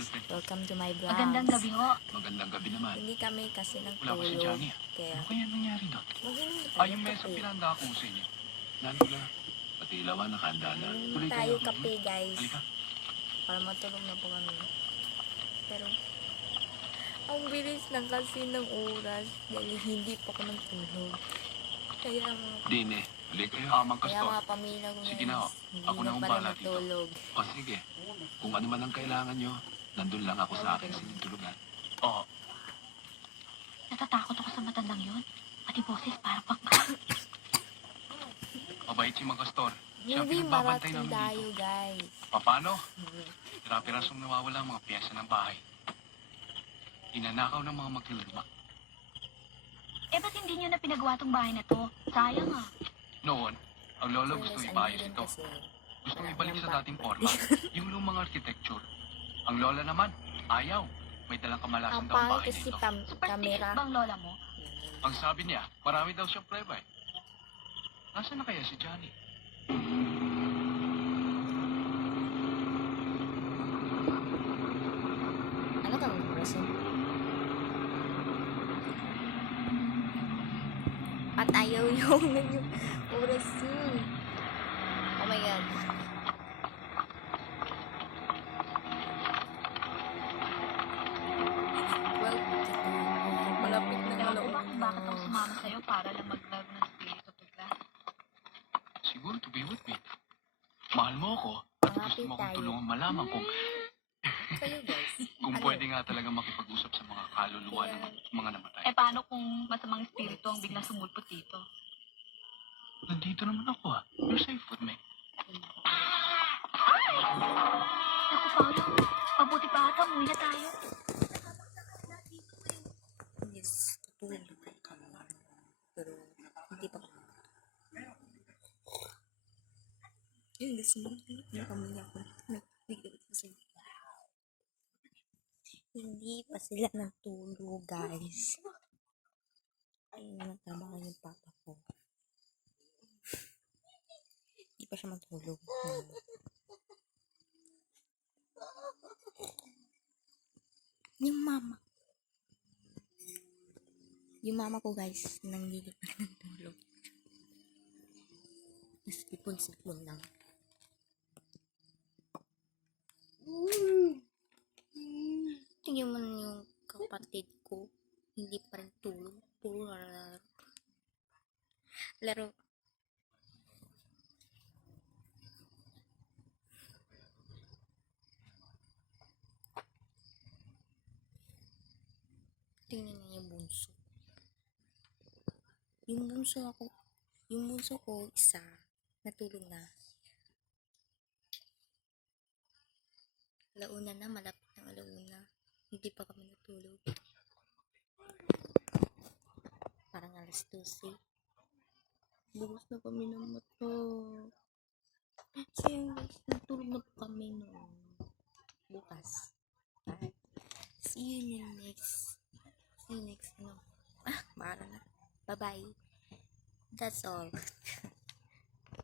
Welcome to my vlog. Magandang gabi ho. Magandang gabi naman. Hindi kami kasi Wala pa si nagtulog. Johnny. Kaya, Ano kaya nangyari doon? Yung mesa pinanda ko sa inyo. Nando na. Pati ilawan nakahanda na. Tuloy tayo kayo. kape, guys. Halika. Para matulog na po kami. Pero, ang bilis na kasi ng oras dahil hindi pa ako nagtulog. Kaya mga, Dine. Halika kayo. Amang kaya kastor. mga pamilya ko Sige guys, na, hindi ako na na ang pala bahala dito. natulog. O sige. Kung ano man ang kailangan nyo, nandun lang ako sa aking sinitulugan. Oo. Natatakot ako sa matandang yun. Pati boses para pakpa. Mabait si Mang Kastor. Siya ang Movie pinagbabantay marathon namin tayo, dito. guys. Paano? Pira-pirasong nawawala ang mga piyesa ng bahay. Inanakaw ng mga magluluma. Eh, ba't hindi nyo na pinagawa tong bahay na to? Sayang ah. Noon, ang lolo So, gusto guys, ipaayos andun ito. kasi. Gusto Wala ibalik nang sa pa- dating forma, yung lumang architecture. Ang lola naman, ayaw. May dalang Ang kamalasan daw ang pangit bahay kasi nito. Superstitious camera. bang lola mo? Ang sabi niya, marami daw siyang playboy. Nasaan na kaya si Johnny? Ano ka mga person? At ayaw yung oras yun. Oh my god. Well, malapit na Ewan ko malaon ba kung bakit ako sumama sa'yo para lang mag-love ng spirito bigla? Siguro to be with me. Mahal mo ako at gusto mo akong tayo. tulungan malaman Kayo guys. kung Ano? pwede nga talaga makipag-usap sa mga kaluluwa ng mga namatay. Eh, paano kung masamang espiritu ang biglang sumulpot dito? Nandito naman ako ah. You're safe with me. Naku, Paolo. Mabuti pa ata, umuwi na tayo. Yes, tutulog kami. Pero hindi pa. Yun, gusto mo. Yung pamilya ko. Hindi pa sila natulog, guys. Ayun, natabangan yung papa ko. Hindi pa siya matulog. Yung mama. Yung mama ko, guys, nanggigit na natulog. Sipon-sipon lang. Tingnan mo yung kapatid ko. Hindi pa rin tulog. Puro laro. Tingnan niyo yung bunso. Yung bunso ko, isa, natulog na. Alauna na, malapit ng alauna. Hindi pa kami natulog. Parang alas 12. Bukas na kami ng mata. Kasi natulog na po kami noon. Bukas. Alright. See you next. Bahala na. Bye-bye. That's all.